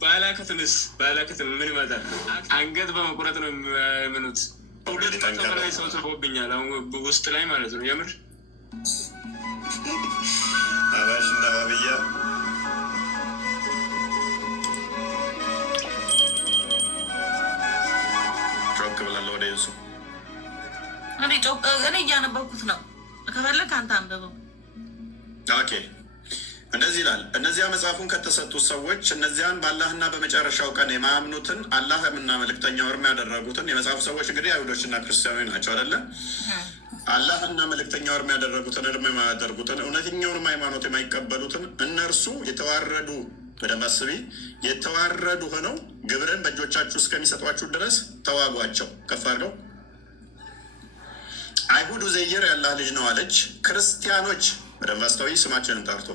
ባላከትም ምን ይመጣል? አንገት በመቁረጥ ነው የሚምኑት። ሁለት በላይ ሰው ጽፎብኛል ውስጥ ላይ ማለት ነው። የምር አባሽ እና ባብያ ጮክ ብላለሁ ወደ ዩሱፍ። እኔ እያነበብኩት ነው። ከፈለግ አንተ አንብበው። ኦኬ እንደዚህ ይላል። እነዚያ መጽሐፉን ከተሰጡት ሰዎች እነዚያን በአላህና በመጨረሻው ቀን የማያምኑትን አላህምና መልእክተኛው እርም ያደረጉትን የመጽሐፉ ሰዎች እንግዲህ አይሁዶችና ክርስቲያኖች ናቸው አይደለ? አላህና መልእክተኛው እርም ያደረጉትን እርም የማያደርጉትን እውነተኛውንም ሃይማኖት የማይቀበሉትን እነርሱ የተዋረዱ በደንብ አስቢ፣ የተዋረዱ ሆነው ግብርን በእጆቻችሁ እስከሚሰጧችሁ ድረስ ተዋጓቸው። ከፍ አድርገው። አይሁድ ኡዘይር የአላህ ልጅ ነው አለች። ክርስቲያኖች በደንብ አስተውይ፣ ስማችንን ጠርቶ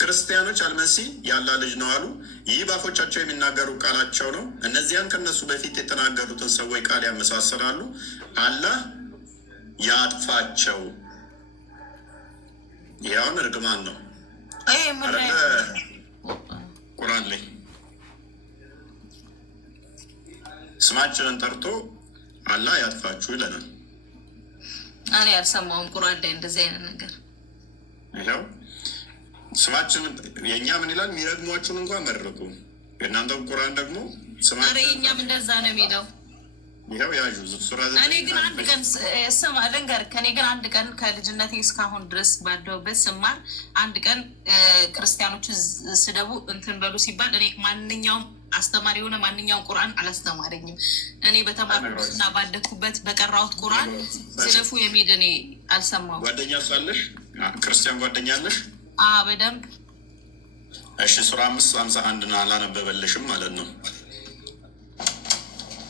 ክርስቲያኖች አልመሲህ የአላህ ልጅ ነው አሉ። ይህ በአፎቻቸው የሚናገሩ ቃላቸው ነው። እነዚያን ከነሱ በፊት የተናገሩትን ሰዎች ቃል ያመሳሰላሉ። አላህ ያጥፋቸው። ይኸውን እርግማን ነው ቁርአን ላይ ስማችንን ጠርቶ አላህ ያጥፋችሁ ይለናል። እኔ ያልሰማሁም ቁርአን ላይ እንደዚህ አይነት ነገር። ይኸው ስማችንን የእኛ ምን ይላል? የሚረግሟችሁን እንኳን መርቁ። የእናንተ ቁርአን ደግሞ የእኛም እንደዛ ነው የሚለው። ይኸው ያዡ እኔ ግን አንድ ቀን ስማ ልንገርህ፣ ከኔ ግን አንድ ቀን ከልጅነቴ እስካሁን ድረስ ባለሁበት ስማር አንድ ቀን ክርስቲያኖችን ስደቡ እንትን በሉ ሲባል እኔ ማንኛውም አስተማሪ የሆነ ማንኛውም ቁርአን አላስተማረኝም። እኔ በተማርኩትና ባደግኩበት በቀራሁት ቁርአን ዝለፉ የሚል እኔ አልሰማሁም። ጓደኛ ሳለሽ ክርስቲያን ጓደኛ አለሽ? በደንብ እሺ። ሱራ 5:51 አላነበበልሽም ማለት ነው።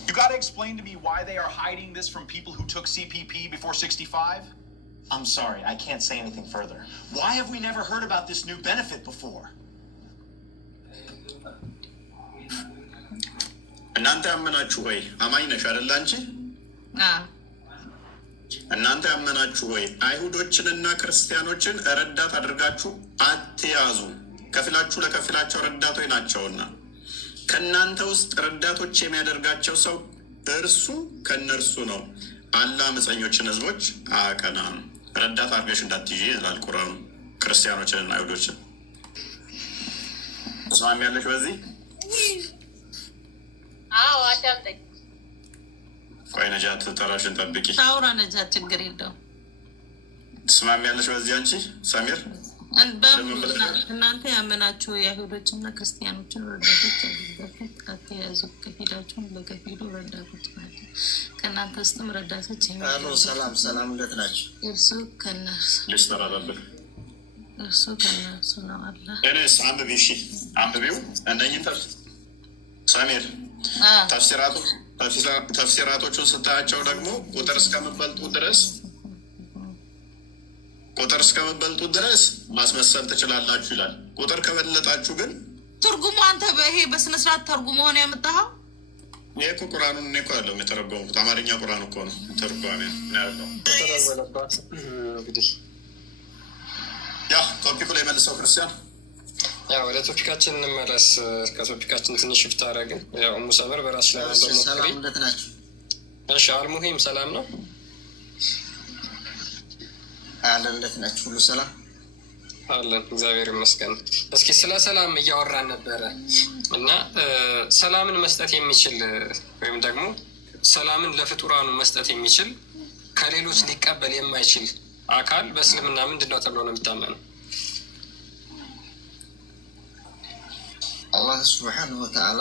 You got to explain to me why they are hiding this from people who took CPP before 65? I'm sorry, I can't say anything further. Why have we never heard about this new benefit before? እናንተ ያመናችሁ ወይ? አማኝ ነሽ አይደል አንቺ? እናንተ ያመናችሁ ወይ? አይሁዶችንና ክርስቲያኖችን ረዳት አድርጋችሁ አትያዙ፣ ከፊላችሁ ለከፊላቸው ረዳቶች ናቸውና ከእናንተ ውስጥ ረዳቶች የሚያደርጋቸው ሰው እርሱ ከእነርሱ ነው። አላህ አመፀኞችን ህዝቦች አያቀናም። ረዳት አድርገሽ እንዳትይዢ ይላል ቁርአኑ ክርስቲያኖችንና አይሁዶችን። ትስማሚያለሽ በዚህ? አዳምጠኝ። ቆይ ነጃት ተራሽን ጠብቂ። ታውራ ነጃት፣ ችግር የለውም። ትስማሚያለሽ በዚህ አንቺ ሰሚር? እናንተ ያመናችሁ የአይሁዶችና ክርስቲያኖችን ረዳቶች ያሉበት አትያዙ፣ ከፊላችሁን ለከፊሉ ረዳቶች ናቸው። ከእናንተ ውስጥም ረዳቶች ሰላም እንደት ናቸው? እርሱ ከእነርሱ ነው። አላህ እኔስ አንብቢ። እሺ አንብቢው። እነኝን ሰሚር ተፍሲራቶቹን ስታያቸው ደግሞ ቁጥር እስከምበልጡ ድረስ ማስመሰል ትችላላችሁ ይላል። ቁጥር ከበለጣችሁ ግን ትርጉሙ አንተ ይሄ በስነስርዓት ተርጉሞ ሆነ ያመጣኸው። ይሄ እኮ ቁርአኑን እኔ እኮ ያለው የተረጎምኩት አማርኛ ቁርአን እኮ ነው። ተርጓሚ ያለው እንግዲህ ያ ቶፒኩ ላይ መልሰው ክርስቲያን ወደ ቶፒካችን እንመለስ። ከቶፒካችን ትንሽ ሽፍት አደረግን። ያው ሙሰበር በራስ ላይ ሰላም እንደት ናቸው? እሺ አልሙሂም ሰላም ነው አለን። እንደት ናችሁ? ሁሉ ሰላም አለን፣ እግዚአብሔር ይመስገን። እስኪ ስለ ሰላም እያወራን ነበረ እና ሰላምን መስጠት የሚችል ወይም ደግሞ ሰላምን ለፍጡራኑ መስጠት የሚችል ከሌሎች ሊቀበል የማይችል አካል በእስልምና ምንድን ነው ተብሎ ነው የሚታመነው? አላህ ስብሓነሁ ወተዓላ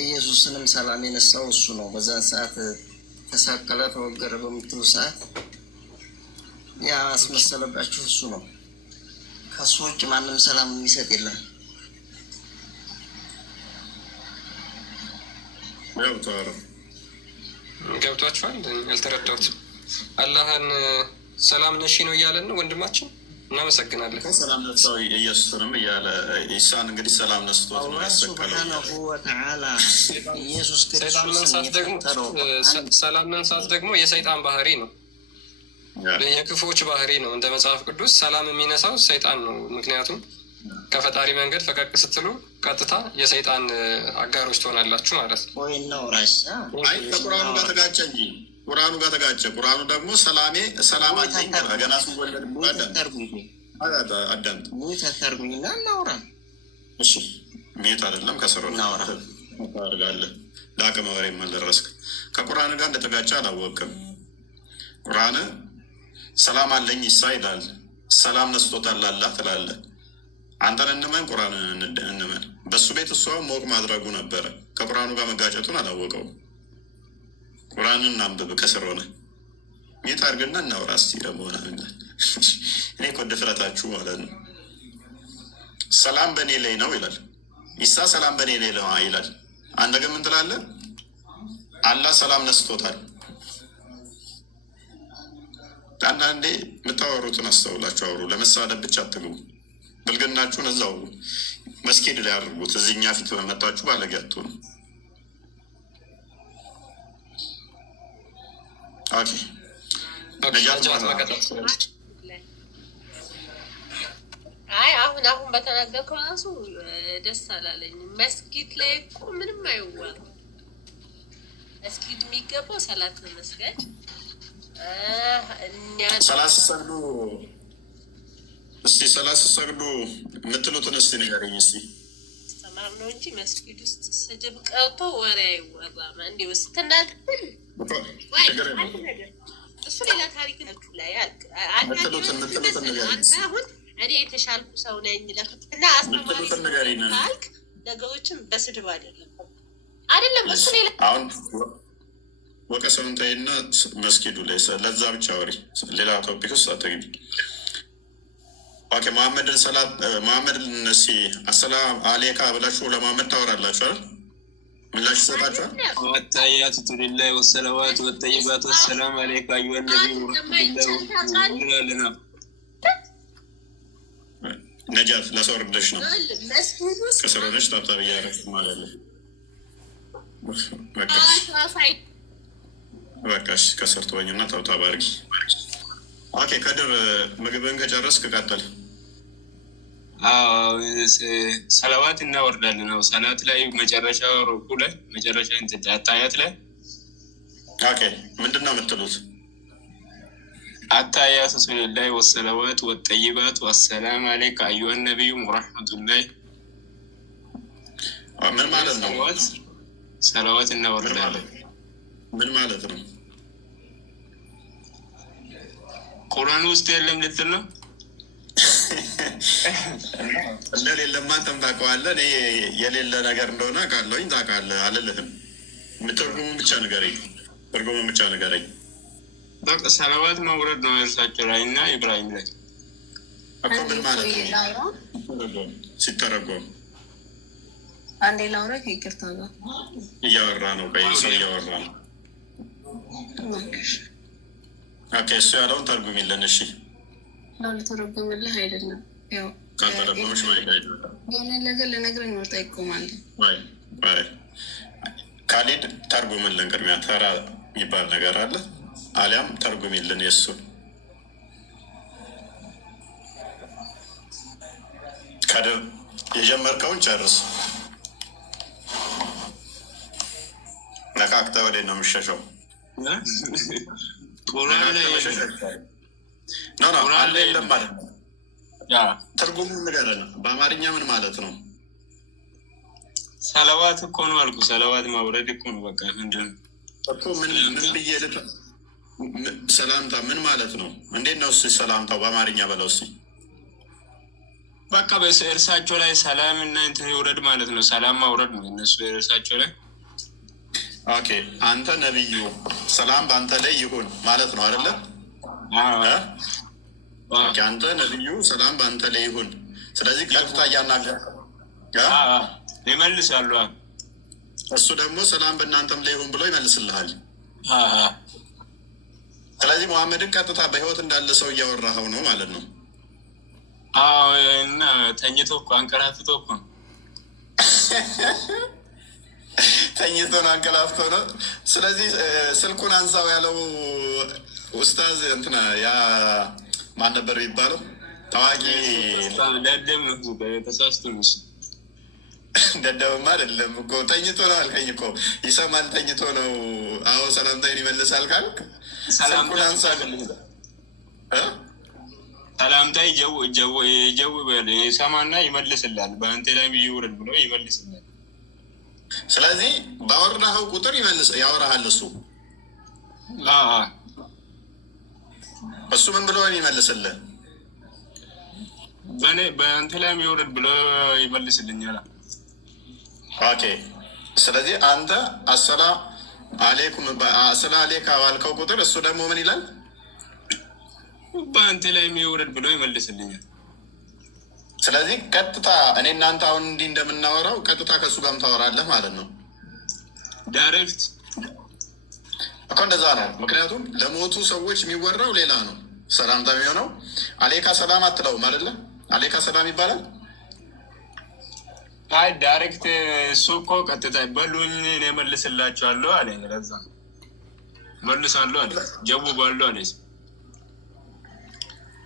ኢየሱስንም ሰላም የነሳው እሱ ነው። በዛን ሰዓት ተሳቀለ ተወገረ በምትሉ ሰዓት ያ አስመሰለባችሁ እሱ ነው። ከሱ ውጭ ማንም ሰላም የሚሰጥ የለም። ገብቷችኋል? ያልተረዳሁት አላህን ሰላም ነሺ ነው እያለን ነው ወንድማችን። እናመሰግናለን። ሰላም ነሳው ኢየሱስንም እያለ ኢሳን እንግዲህ ሰላም ነስቶት ነው ያሰቀለው። ሰላም መንሳት ደግሞ የሰይጣን ባህሪ ነው፣ የክፉዎች ባህሪ ነው። እንደ መጽሐፍ ቅዱስ ሰላም የሚነሳው ሰይጣን ነው። ምክንያቱም ከፈጣሪ መንገድ ፈቀቅ ስትሉ ቀጥታ የሰይጣን አጋሮች ትሆናላችሁ ማለት ነው። ወይ ነው ራሳ አይ ከቁርአኑ ጋር ተጋጨ እንጂ ቁርአኑ ጋር ተጋጨ። ቁርአኑ ደግሞ ሰላም አለኝ ገና ሲወለድ አዳምጥ ሙት ተርጉኝና እናውራ። እሺ ሚት አይደለም ከሰሮ እናውራ ታርጋለህ። ዳግም ወሬ መለረስክ ከቁርአን ጋር እንደተጋጨ አላወቅም። ቁርአን ሰላም አለኝ ይላል። ሰላም ነስቶታል አላህ ትላለህ። አንተን እንመን ቁርአን እንመን። በሱ ቤት እሷ ሞቅ ማድረጉ ነበረ። ከቁርአኑ ጋር መጋጨቱን አላወቀው። ቁርአንን አንብብ ከስር ሆነ ሚት አድርግና እናውራ እስቲ ደግሞ እኔ እኮ ድፍረታችሁ ማለት ነው። ሰላም በእኔ ላይ ነው ይላል ኢሳ። ሰላም በእኔ ላይ ነው ይላል። አንተ ግን ምን ትላለህ? አላህ ሰላም ነስቶታል። አንዳንዴ የምታወሩትን አስተውላችሁ አውሩ። ለመሳደብ ብቻ አትግቡ። ብልግናችሁን እዛው መስጊድ ላይ አድርጉት። እዚህኛ ፊት በመጣችሁ ባለጌ አትሁኑ። ኦኬ አይ አሁን በተናገርከው ራሱ ደስ አላለኝም። መስጊድ ላይ እኮ ምንም አይወራም። መስጊድ የሚገባው ሰላት ነው መስገድ። ሰላት ስትሰግዱ ሰላት ስትሰግዱ የምትሉትን እስቲ ንገረኝ እስቲ። አስተማር ነው እንጂ መስጊድ ውስጥ ስድብ ቀርቶ ወሬ አይወራም። እንዲሁ ስትናገር እሱ ሌላ ታሪክ ላይ አሁን እኔ የተሻልኩ ሰው ነኝ ለፍትና አስተማሪ ካልክ ነገሮችን በስድብ አይደለም እሱ ሌላ አሁን ወቀሰውን ተይና መስጊዱ ላይ ለዛ ብቻ ወሬ ሌላ ቶፒክ ውስጥ አትግቢ። ኦኬ መሐመድን እነሲ አሰላም አሌካ ብላችሁ ለመሐመድ ታወራላችሁ አይደል? ምላሽ ይሰጣችኋል። ወታያቱ ቱሊላሂ ወሰለዋቱ ወጠይባቱ ወሰላም አሌካ አዩሀ ነቢዩ ወረህመቱላሂ ነጃት ላስወርደሽ ነው። ከስሮነች ታብታብ እያረፍ ማለት ነው። በቃሽ ከስር ትወኝና ታብታብ አድርጊ። ኦኬ ከድር ምግብን ከጨረስክ ቀጥል። ሰለዋት እናወርዳለን ነው ሰላት ላይ መጨረሻ ሩኩ ላይ መጨረሻ አታያት ላይ ኦኬ ምንድን ነው የምትሉት? አታያቱ ቱሊላሂ ወሰለዋቱ ወጠይባቱ ወሰላም አለይከ አዩሀ ነቢዩ ወረህመቱላሂ። ምን ማለት ነው? ሰለዋት እናወርዳለን ምን ማለት ነው? ቁርአን ውስጥ የለም ልትል ነው? እንደሌለማ አንተም ታውቀዋለህ። እኔ የሌለ ነገር እንደሆነ አውቃለሁኝ። ታውቃለህ አልልህም። ትርጉሙን ብቻ ንገረኝ። ትርጉሙን ብቻ ንገረኝ። በቃ ሰለዋት ማውረድ ነው እርሳቸው ላይ እና ኢብራሂም ላይ እኮ ምን ማለት ነው ሲተረጎም? አንዴ ላውራ ከይቅርታ ጋር እያወራ ነው። ቀይ ሰው እያወራ ነው። ኦኬ እሱ ያለውን ተርጉሚልን። እሺ ልተረጉምልህ አይደለም ያው ካልተረጎመሽ ማለት አይደለም። የሆነ ነገር ልነግርህ ነው። ጠይቁማለ ካሊድ ተርጉምልን። ቅድሚያ ተራ የሚባል ነገር አለ። አሊያም ተርጉሚልን የእሱን ከድር የጀመርከውን ጨርስ። ነካክተህ ወዴት ነው የምሸሸው? አለ የለም ማለት ነው። ትርጉሙ ንገረን። በአማርኛ ምን ማለት ነው? ሰለዋት እኮ ነው አልኩ። ሰለዋት ማውረድ እኮ ነው። በቃ ምንድን እኮ ምን ብዬ ሰላምታ ምን ማለት ነው? እንዴት ነው እሱ ሰላምታው በአማርኛ በለው እስኪ። በቃ በእርሳቸው ላይ ሰላም እና እንትን ይውረድ ማለት ነው። ሰላም ማውረድ ነው እነሱ እርሳቸው ላይ። ኦኬ አንተ ነቢዩ ሰላም በአንተ ላይ ይሁን ማለት ነው አይደለ? አንተ ነቢዩ ሰላም በአንተ ላይ ይሁን። ስለዚህ ቀጥታ እያናገር ይመልሳሉ። እሱ ደግሞ ሰላም በእናንተም ላይ ይሁን ብሎ ይመልስልሃል። ስለዚህ መሐመድን ቀጥታ በህይወት እንዳለ ሰው እያወራኸው ነው ማለት ነው። እና ተኝቶ እኮ አንቀላፍቶ እኮ ተኝቶ ነው አንቀላፍቶ ነው። ስለዚህ ስልኩን አንሳው ያለው ኡስታዝ እንትና ያ ማን ነበር የሚባለው? ታዋቂ ደደብ ነው ተሳስቶ ነው። ደደብማ አይደለም እኮ ተኝቶ ነው አልከኝ እኮ ይሰማል። ተኝቶ ነው። አዎ ሰላምታይን ይመልሳል ካልክ ስልኩን አንሳ። ሰላምታይ ጀው ሰማና ይመልስላል። በአንተ ላይ ይውረድ ብሎ ይመልስላል። ስለዚህ ባወራኸው ቁጥር ያወራሃል። እሱ ምን ብሎ የሚመልስልህ? በአንተ ላይ ይውረድ ብሎ ይመልስልኛል። ኦኬ። ስለዚህ አንተ አሰላም አሌይኩም አሌካ ባልከው ቁጥር እሱ ደግሞ ምን ይላል? በአንተ ላይ የሚውረድ ብሎ ይመልስልኛል። ስለዚህ ቀጥታ እኔ እናንተ አሁን እንዲህ እንደምናወራው ቀጥታ ከእሱ ጋርም ታወራለህ ማለት ነው። ዳይሬክት እኮ እንደዛ ነው። ምክንያቱም ለሞቱ ሰዎች የሚወራው ሌላ ነው። ሰላምታ የሚሆነው አሌካ ሰላም አትለውም አይደለ? አሌካ ሰላም ይባላል። አይ ዳይሬክት እሱ እኮ ቀጥታ በሉኝ እኔ መልስላችኋለሁ አለ። ለዛ መልሳለሁ አለ። ጀቡ ባለው አለ።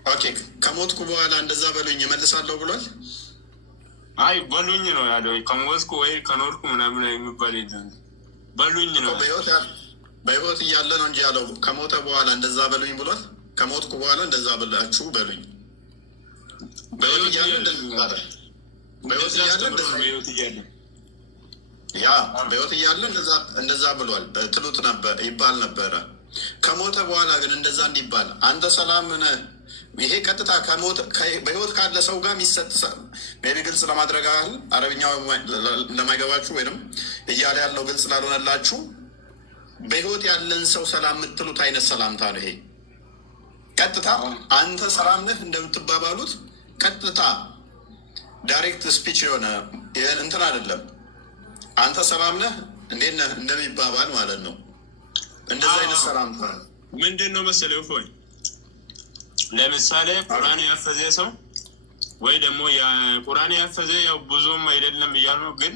ኦኬ። ከሞትኩ በኋላ እንደዛ በሉኝ እመልሳለሁ ብሏል። አይ በሉኝ ነው ያለው። ከሞትኩ ወይ ከኖርኩ ምናምን የሚባል የለም። በሉኝ ነው። በህይወት እያለ ነው እንጂ ያለው ከሞተ በኋላ እንደዛ በሉኝ ብሏል። ከሞትኩ በኋላ እንደዛ ብላችሁ በሉኝ። በህይወት እያለ እንደዛ ብሏል ትሉት ነበር ይባል ነበረ። ከሞተ በኋላ ግን እንደዛ እንዲባል አንተ ሰላም ነህ። ይሄ ቀጥታ በህይወት ካለ ሰው ጋር የሚሰጥ ሜቢ ግልጽ ለማድረግ ያህል አረብኛው ለማይገባችሁ ወይም እያለ ያለው ግልጽ ላልሆነላችሁ በህይወት ያለን ሰው ሰላም የምትሉት አይነት ሰላምታ ነው። ይሄ ቀጥታ አንተ ሰላም ነህ እንደምትባባሉት ቀጥታ ዳይሬክት ስፒች የሆነ እንትን አይደለም። አንተ ሰላም ነህ እንዴት ነህ እንደሚባባል ማለት ነው። እንደዛ አይነት ሰላምታ ምንድን ነው መሰለህ? ፎይ ለምሳሌ ቁርአን ያፈዘ ሰው ወይ ደግሞ ቁርአን ያፈዘ ያው ብዙም አይደለም እያሉ ግን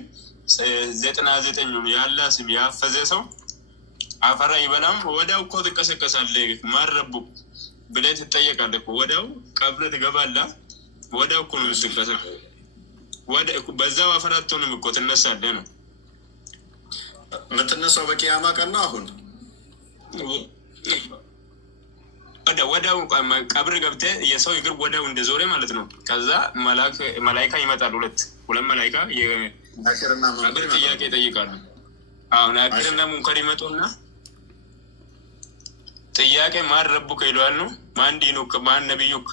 99 ያላ ስም ያፈዘ ሰው አፈራ ይበላም ወዲያው እኮ ትቀሰቀሳለህ። ማረቡ ብለህ ትጠየቃለህ እኮ ወዲያው ቀብር ትገባለህ። ወዲያው እኮ ነው የምትቀሰቀሰው። በዛው አፈራቶንም እኮ ትነሳለህ ነው የምትነሳው። በቂያማ ቀን ነው አሁን ወዲያው ቀብር ገብተህ የሰው እግር ወዲያው እንደዞረ ማለት ነው። ከዛ መላይካ ይመጣል። ሁለት መላይካ ቀብር ጥያቄ ይጠይቃሉ። አሁን አክርና ሙንከር ይመጡና ጥያቄ ማን ረቡከ ይለዋል ነው። ማን ዲኑክ፣ ማን ነቢዩክ፣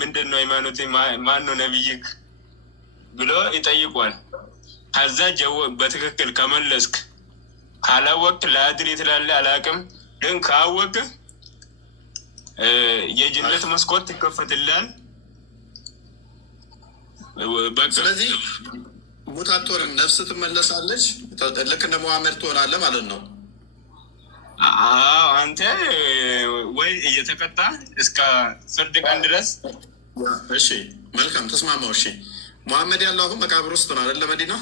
ምንድን ነው ሃይማኖት፣ ማን ነው ነቢይክ ብሎ ይጠይቋል። ከዛ በትክክል ከመለስክ፣ ካላወቅ ለአድሪ ትላለህ አላቅም። ግን ካወቅ የጅነት መስኮት ትከፈትላል። ስለዚህ ሙት አትሆንም፣ ነፍስ ትመለሳለች። ልክ እንደ መሐመድ ትሆናለህ ማለት ነው። አንተ ወይ እየተቀጣ እስከ ፍርድ ቀን ድረስ። እሺ መልካም ተስማማው። እሺ መሐመድ ያለው አሁን መቃብር ውስጥ ነው አይደለ? መዲና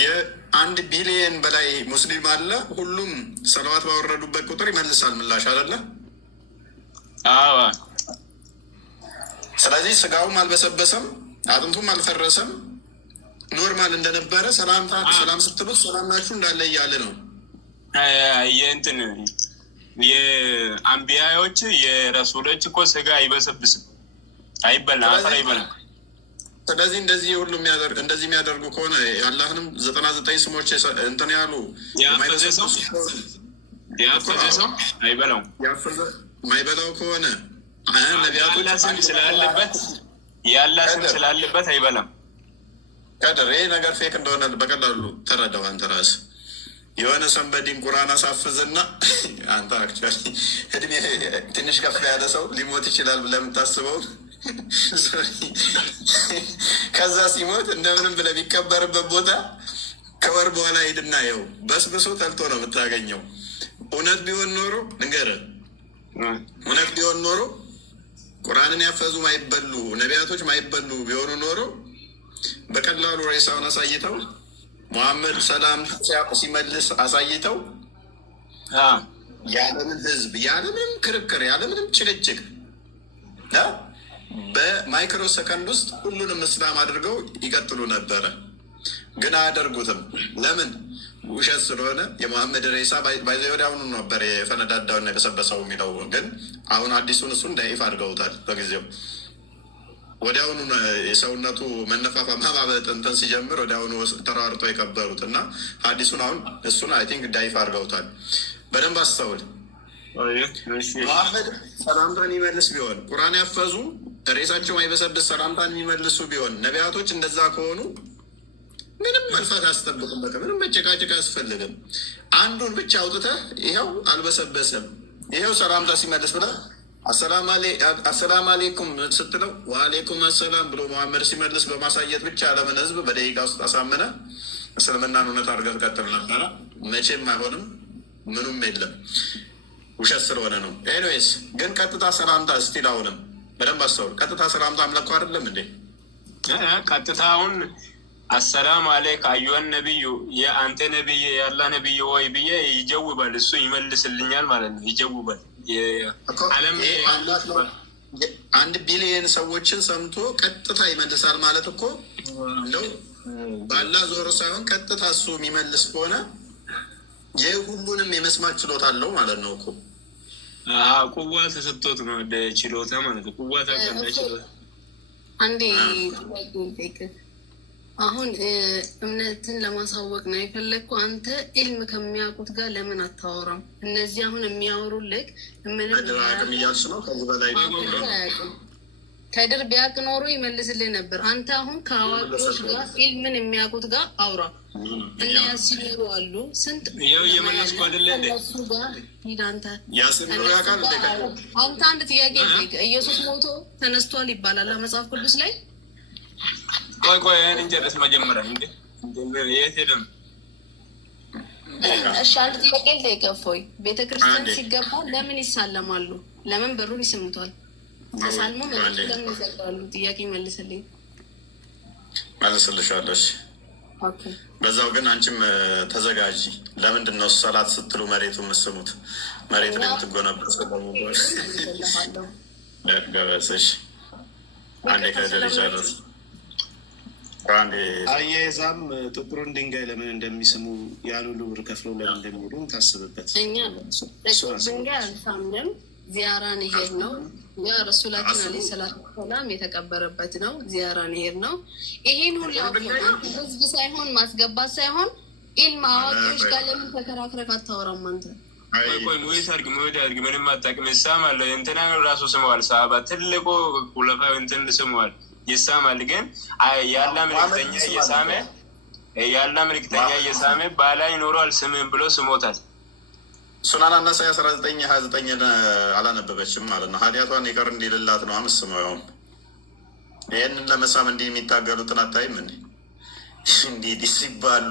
የ1 ቢሊየን በላይ ሙስሊም አለ። ሁሉም ሰለዋት ባወረዱበት ቁጥር ይመልሳል ምላሽ አይደለ? ስለዚህ ስጋውም አልበሰበሰም፣ አጥንቱም አልፈረሰም። ኖርማል እንደነበረ ሰላም ስትሉት ሰላም ናችሁ እንዳለ እያለ ነው። የእንትን የአንቢያዎች የረሱሎች እኮ ስጋ አይበሰብስም፣ አይበላም፣ አፈር አይበላም። ስለዚህ እንደዚህ ሁሉ እንደዚህ የሚያደርጉ ከሆነ የአላህንም 99 ስሞች እንትን ያሉ ያፈዘ ሰው አይበላውም። ማይበላው ከሆነ ነቢያቶች ያላ ስም ስላለበት አይበላም። ቀድር ይህ ነገር ፌክ እንደሆነ በቀላሉ ተረዳው። አንተ ራስህ የሆነ ሰንበዲን ቁርአን አሳፍዝና አንተ አክቹዋሊ እድሜ ትንሽ ከፍ ያለ ሰው ሊሞት ይችላል ብለህ የምታስበው ከዛ ሲሞት እንደምንም ብለህ ቢቀበርበት ቦታ ከወር በኋላ ሂድና ይኸው በስብሶ ተልቶ ነው የምታገኘው። እውነት ቢሆን ኖሮ ንገረን፣ እውነት ቢሆን ኖሮ ቁርአንን ያፈዙ ማይበሉ ነቢያቶች ማይበሉ ቢሆኑ ኖሮ በቀላሉ ሬሳውን አሳይተው መሐመድ ሰላም ሲመልስ አሳይተው ያለምን ህዝብ ያለምንም ክርክር ያለምንም ጭቅጭቅ በማይክሮ ሰከንድ ውስጥ ሁሉንም እስላም አድርገው ይቀጥሉ ነበረ። ግን አያደርጉትም። ለምን? ውሸት ስለሆነ የመሐመድ ሬሳ ባይዘ ወዲያውኑ ነበር የፈነዳዳውና የበሰበሰው የሚለው። ግን አሁን አዲሱን እሱን ዳይፍ አድርገውታል። በጊዜው ወዲያውኑ የሰውነቱ መነፋፋ ማባበጥ እንትን ሲጀምር ወዲያውኑ ተሯርጦ የቀበሩት እና አዲሱን አሁን እሱን አይ ቲንክ ዳይፍ አድርገውታል። በደንብ አስተውል። መሐመድ ሰላምታን ይመልስ ቢሆን ቁርአን ያፈዙ ሬሳቸው አይበሰብስ ሰላምታን የሚመልሱ ቢሆን ነቢያቶች እንደዛ ከሆኑ ምንም መልፋት አያስጠብቅም። በቃ ምንም መጨቃጨቅ አያስፈልግም። አንዱን ብቻ አውጥተህ ይኸው አልበሰበሰም፣ ይኸው ሰላምታ ሲመልስ ብለህ አሰላም አሌይኩም ስትለው ወአሌይኩም አሰላም ብሎ መሐመድ ሲመልስ በማሳየት ብቻ ዓለምን ህዝብ በደቂቃ ውስጥ አሳምነ እስልምናን እውነት አድርገህ ትቀጥል ነበረ። መቼም አይሆንም። ምኑም የለም። ውሸት ስለሆነ ነው። ኤኒዌይስ ግን ቀጥታ ሰላምታ እስቲል አሁንም በደንብ አስተውል። ቀጥታ ሰላምታ አምለኮ አይደለም እንዴ? ቀጥታውን አሰላም አለይክ አዩሀን ነቢዩ የአንተ ነቢይ ያላ ነቢይ ወይ ብዬ ይጀውባል። እሱ ይመልስልኛል ማለት ነው። ይጀውባል። አንድ ቢሊየን ሰዎችን ሰምቶ ቀጥታ ይመልሳል ማለት እኮ እንደው ባላ ዞሮ ሳይሆን ቀጥታ እሱ የሚመልስ ከሆነ የሁሉንም የመስማት ችሎታ አለው ማለት ነው እኮ። ቁዋ ተሰጥቶት ነው ችሎታ ማለት ነው። ቁዋ ታቀለ ችሎታ አንዴ አሁን እምነትን ለማሳወቅ ነው የፈለግኩ። አንተ ኢልም ከሚያውቁት ጋር ለምን አታወራም? እነዚህ አሁን የሚያወሩልህ ምንም እያልሽ ነው። ከዚህ በላይ ከድር ቢያውቅ ኖሮ ይመልስልህ ነበር። አንተ አሁን ከአዋቂዎች ጋር ኢልምን የሚያውቁት ጋር አውራ እና ያሲሉ አሉ። ስንት ያው እየመለስኩ አይደለ እንዴ? እሱ ጋር ሂድ አንተ። ያሲሉ ያውቃል እንዴ? አንተ አንድ ጥያቄ ኢየሱስ ሞቶ ተነስቷል ይባላል መጽሐፍ ቅዱስ ላይ። ቆይ ያን እንጀረስ መጀመሪያ እንዴ የት ሄደም? እሺ አንድ ጥያቄ ልጠይቅህ። ቤተክርስቲያን ሲገባ ለምን ይሳለማሉ? ለምን በሩን ይስሙታል? ተሳልሞ ለምን ይዘጋሉ? ጥያቄ መልስልኝ። መልስልሻለሽ። በዛው ግን አንቺም ተዘጋጂ። ለምንድን ነው ሰላት ስትሉ መሬቱ የምትስሙት? መሬት ላይ የምትጎነበስ ገበስሽ አንዴ ከደረጃ አያይዛም ጥቁሩን ድንጋይ ለምን እንደሚስሙ ያን ሁሉ ብር ከፍለው ለምን እንደሚሄዱ ታስብበት። እኛ ጥቁር ድንጋይ አልሳምንም። ዚያራን ይሄድ ነው። ያ ረሱላችን አለይሂ ሰላቱ ሰላም የተቀበረበት ነው። ዚያራን ይሄድ ነው። ይሄን ሁሉ ህዝብ ሳይሆን ማስገባት ሳይሆን ኢልም አዋቂዎች ጋር ለምን ተከራክረህ አታወራም አንተ? ቆይ ሙይት አድርግ ምንም አታውቅም። ይሳማል እንትና ራሱ ስመዋል። ሳባ ትልቁ ኩለፋ እንትን ስመዋል ይሳማል። ግን ያላ ምልክተኛ እየሳመ ባላይ ኖሯል ስምን ብሎ ስሞታል። ሱናን አናሳይ 1929 አላነበበችም ማለት ነው። ኃጢአቷን ይቅር እንዲልላት ነው አመስመውም። ይህንን ለመሳም እንዲህ የሚታገሉትን አታይም እንዲ እንዲህ ሲባሉ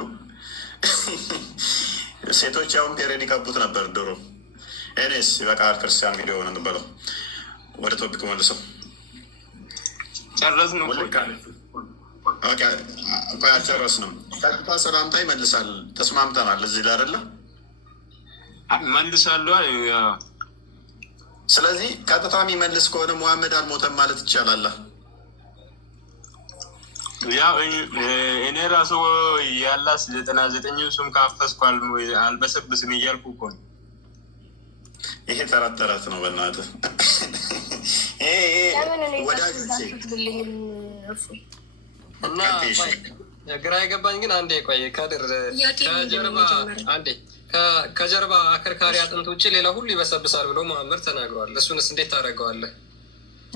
ሴቶች ያሁን ፔሬድ ይቀቡት ነበር ድሮ። ኤኔስ ይበቃል። ክርስቲያን ቪዲዮ ሆነ እንበለው። ወደ ቶፒክ መልሰው ጨረስን። ቆይ አልጨረስንም። ቀጥታ ሰላምታ ይመልሳል። ተስማምተናል እዚህ ላይ አይደለ? መልሳለሁ። ስለዚህ ቀጥታ የሚመልስ ከሆነ ሙሐመድ አልሞተም ማለት ይቻላል። ያው እኔ ራሱ ያላስ 99 እሱም ካፈስኩ አልበሰብስም እያልኩ እኮ ነው። ይሄ ተረት ተረት ነው በእናትህ። እና ግራ የገባኝ ግን አንዴ ቆይ ከድር ከጀርባ አከርካሪ አጥንት ውጭ ሌላ ሁሉ ይበሰብሳል ብሎ መሐመድ ተናግሯል። እሱንስ እንዴት ታደርገዋለህ?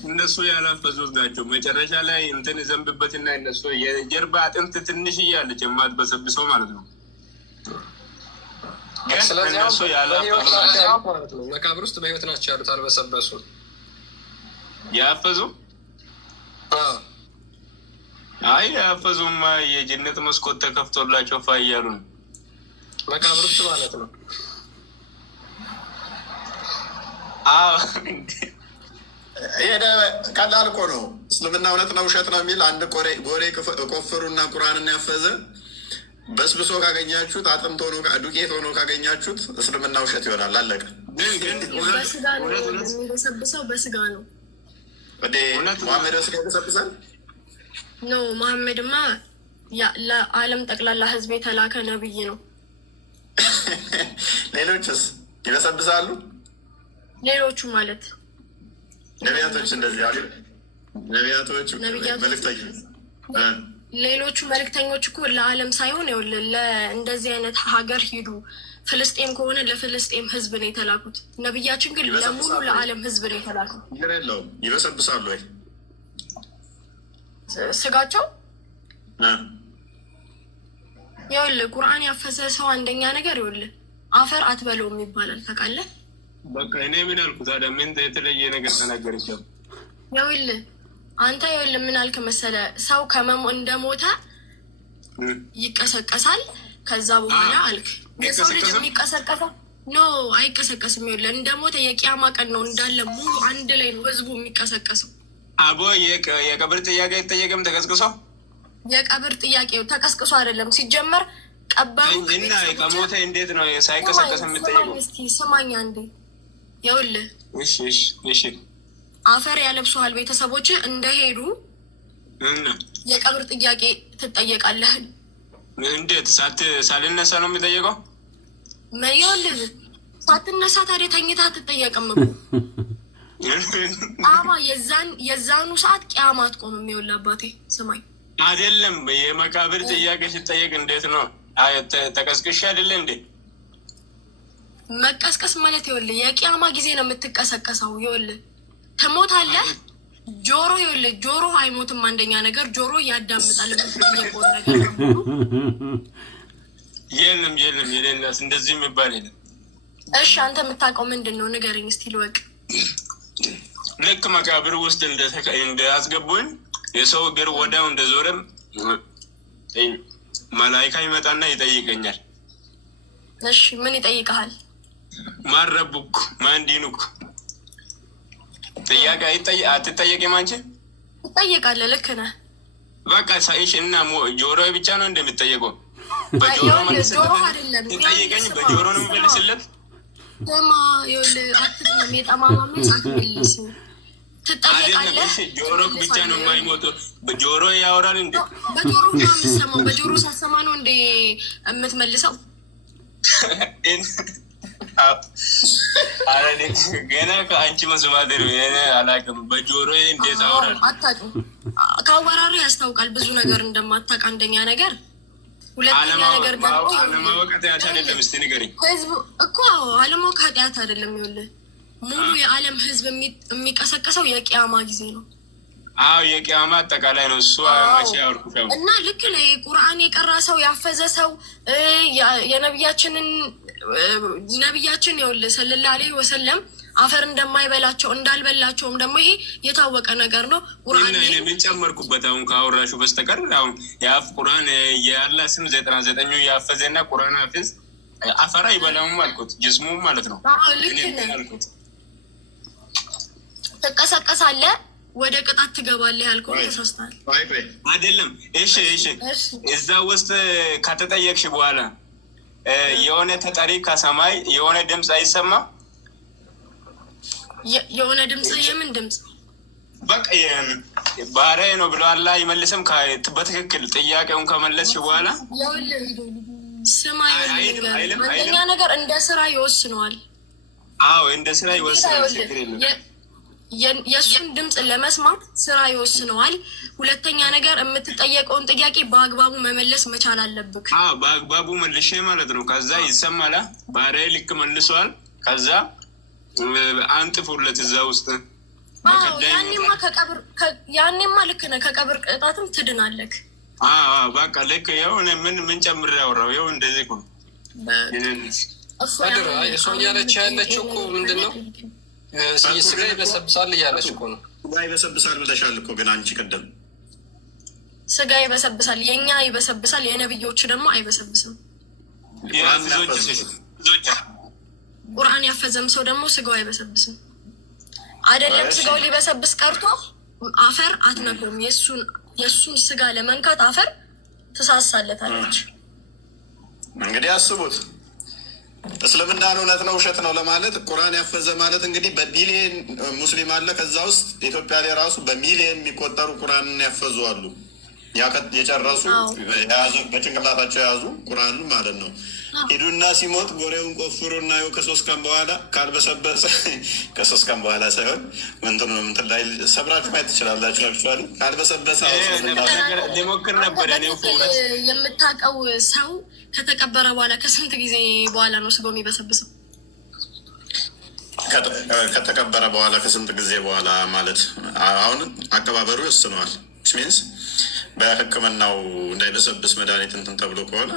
እነሱ ያላፈዙት ናቸው። መጨረሻ ላይ እንትን ዘንብበትና እነሱ የጀርባ አጥንት ትንሽ እያለች የማትበሰብሰው ማለት ነው። ስለዚህ መቃብር ውስጥ በህይወት ናቸው ያሉት፣ አልበሰበሱ ያፈዙ። አይ ያፈዙማ የጀነት መስኮት ተከፍቶላቸው ፋ እያሉ ነው መቃብር ውስጥ ማለት ነው። ቀላል እኮ ነው። እስልምና እውነት ነው ውሸት ነው የሚል አንድ ጎሬ ቆፍሩና ቁርአንን ያፈዘ በስብሶ ካገኛችሁት፣ አጥንት ሆኖ ዱቄት ሆኖ ካገኛችሁት እስልምና ውሸት ይሆናል። አለቀ። በስጋ ነው የሚበሰብሰው፣ በስጋ ነው። መሐመድ በስጋ ይበሰብሳል? ኖ መሐመድማ ለዓለም ጠቅላላ ህዝብ የተላከ ነብይ ነው። ሌሎችስ ይበሰብሳሉ? ሌሎቹ ማለት ነቢያቶች እንደዚህ አሉ። ነቢያቶች ሌሎቹ መልእክተኞች እኮ ለዓለም ሳይሆን እንደዚህ አይነት ሀገር ሂዱ፣ ፍልስጤም ከሆነ ለፍልስጤም ህዝብ ነው የተላኩት። ነቢያችን ግን ለሙሉ ለዓለም ህዝብ ነው የተላኩት። የለውም። ይበሰብሳሉ ወይ ስጋቸው? ይኸውልህ ቁርአን ያፈሰ ሰው አንደኛ ነገር ይኸውልህ አፈር አትበለውም ይባላል። ታውቃለህ? በቃ እኔ ምን አልኩ ታዲያ? ምን የተለየ ነገር ተናገር ይችላል? ይኸውልህ አንተ ይኸውልህ ምን አልክ መሰለ? ሰው እንደሞተ ይቀሰቀሳል። ከዛ በኋላ አልክ የሰው ልጅ የሚቀሰቀሰው ኖ አይቀሰቀስም። ይኸውልህ እንደሞተ የቂያማ ቀን ነው እንዳለ ሙሉ አንድ ላይ ነው ህዝቡ የሚቀሰቀሰው። አቦ የቀብር ጥያቄ አይጠየቅም ተቀስቅሶ? የቀብር ጥያቄው ተቀስቅሶ አይደለም ሲጀመር ቀበሩ እና ከሞተ እንዴት ነው ሳይቀሰቀስ የምጠየቀው? ስማኝ አንዴ ይኸውልህ እሺ አፈር ያለብሱሃል ቤተሰቦች እንደሄዱ የቀብር ጥያቄ ትጠየቃለህ። እንዴት ሳልነሳ ነው የሚጠየቀው? ይኸውልህ ሳትነሳ ታዲያ ተኝታ አትጠየቅም እኮ አባ የዛኑ ሰዓት ቅያማ አትቆምም። ይኸውልህ አባቴ ስማኝ አይደለም የመቃብር ጥያቄ ሲጠየቅ እንዴት ነው ተቀስቅሽ አይደለ እንዴ? መቀስቀስ ማለት ይኸውልህ የቂያማ ጊዜ ነው የምትቀሰቀሰው። ይኸውልህ ትሞታለህ። ጆሮ ይኸውልህ ጆሮ አይሞትም። አንደኛ ነገር ጆሮ ያዳምጣል። የምትጠየቀውን ነገር የለም የሌላት እንደዚህ የሚባል የለም። እሺ አንተ የምታውቀው ምንድን ነው ንገረኝ እስቲ ልወቅ። ልክ መቃብር ውስጥ እንዳስገቡኝ የሰው እግር ወዳው እንደዞረም መላይካ ይመጣና ይጠይቀኛል። እሺ ምን ይጠይቀሃል? ማረቡክ ማንዲኑክ ጥያቄ አትጠየቅም አንቺ? ትጠየቃለህ። ልክ ነህ። በቃ ሳይሽ እና ጆሮ ብቻ ነው እንደሚጠየቀው? ጆሮ አይደለም ትጠይቀኝ በጆሮ ነው የሚመልስለት። ደማ ይኸውልህ አትጥመም። የጠማማ መልስ አትመልስ። ትጠየቃለህ። ጆሮ ብቻ ነው የማይሞተው። በጆሮ ያወራል እንዴ? በጆሮ ነው የምትሰማው። በጆሮ ሳትሰማ ነው እንዴ የምትመልሰው? ገና ከአንቺ መስማት ነው። አላውቅም። በጆሮ እንዴት አወራል? አታውቅም። ከአወራሪ ያስታውቃል ብዙ ነገር እንደማታውቅ አንደኛ ነገር። ሁለተኛ ነገር ደግሞ አለማወቅ ኃጢአት አይደለም። እስኪ ንገሪኝ። ህዝቡ እኮ አለማወቅ ኃጢአት አይደለም። ይኸውልህ ሙሉ የዓለም ህዝብ የሚቀሰቀሰው የቂያማ ጊዜ ነው። አዎ የቂያማ አጠቃላይ ነው እሱ። መቼ ያወርኩት እና ልክ ነው። ቁርአን የቀራ ሰው ያፈዘ ሰው ነቢያችን ይኸውልህ ሰለላሁ ዐለይሂ ወሰለም አፈር እንደማይበላቸው እንዳልበላቸውም ደግሞ ይሄ የታወቀ ነገር ነው። ቁርአን ምን ጨመርኩበት አሁን ካወራሹ በስተቀር? አሁን የአፍ ቁርአን የአላ ስም 99 ያፈዘና ቁርአን አፍዝ አፈር አይበላም አልኩት። ጅስሙ ማለት ነው። ልክ ነህ። ትቀሰቀሳለህ፣ ወደ ቅጣት ትገባለህ ያልከው ተሳስተሃል። አይደለም። እሺ እዛ ውስጥ ከተጠየቅሽ በኋላ የሆነ ተጠሪ ከሰማይ የሆነ ድምፅ አይሰማም? የሆነ ድምፅ? የምን ድምፅ? በቃ ባሪያዬ ነው ብሎ አላህ አይመልስም? በትክክል ጥያቄውን ከመለስሽ በኋላ ስማ፣ አንደኛ ነገር እንደ ስራ ይወስነዋል። አዎ እንደ ስራ ይወስነዋል። ችግር የለም። የእሱን ድምፅ ለመስማት ስራ ይወስነዋል። ሁለተኛ ነገር የምትጠየቀውን ጥያቄ በአግባቡ መመለስ መቻል አለብክ። በአግባቡ መልሼ ማለት ነው። ከዛ ይሰማላ ባሪያዬ ልክ መልሷል። ከዛ አንጥፉለት እዛ ውስጥ። ያኔማ ልክ ነህ። ከቀብር ቅጣትም ትድናለክ። በቃ ልክ ይኸው ምን ጨምር ያወራው ይኸው እንደዚህ ነው። እሷ እያለች ያለችው እኮ ምንድን ነው? ስጋ ይበሰብሳል እያለች እኮ ነው። ስጋ ይበሰብሳል ብለሻል እኮ ግን አንቺ ቅድም። ስጋ ይበሰብሳል፣ የእኛ ይበሰብሳል፣ የነብዮች ደግሞ አይበሰብስም። ቁርአን ያፈዘም ሰው ደግሞ ስጋው አይበሰብስም። አይደለም ስጋው ሊበሰብስ ቀርቶ አፈር አትነኩም። የእሱን ስጋ ለመንካት አፈር ትሳሳለታለች። እንግዲህ አስቡት። እስልምናን እውነት ነው ውሸት ነው ለማለት ቁርአን ያፈዘ ማለት እንግዲህ በቢሊየን ሙስሊም አለ። ከዛ ውስጥ ኢትዮጵያ ላይ ራሱ በሚሊየን የሚቆጠሩ ቁርአንን ያፈዙ አሉ። የጨረሱ በጭንቅላታቸው የያዙ ቁርአኑ ማለት ነው። ሂዱና ሲሞት ጎሬውን ቆፍሩ እና ይኸው ከ3 ቀን በኋላ ካልበሰበሰ ከ3 ቀን በኋላ ሳይሆን እንትን ላይ ሰብራችሁ ማየት ትችላላችሁ። አክቹዋሊ ካልበሰበሰ ሊሞክር ነበር። የምታውቀው ሰው ከተቀበረ በኋላ ከስንት ጊዜ በኋላ ነው ስጎ የሚበሰብሰው? ከተቀበረ በኋላ ከስንት ጊዜ በኋላ ማለት አሁን አቀባበሩ ይወስነዋል። ሚንስ በሕክምናው እንዳይበሰብስ መድኃኒት እንትን ተብሎ ከሆነ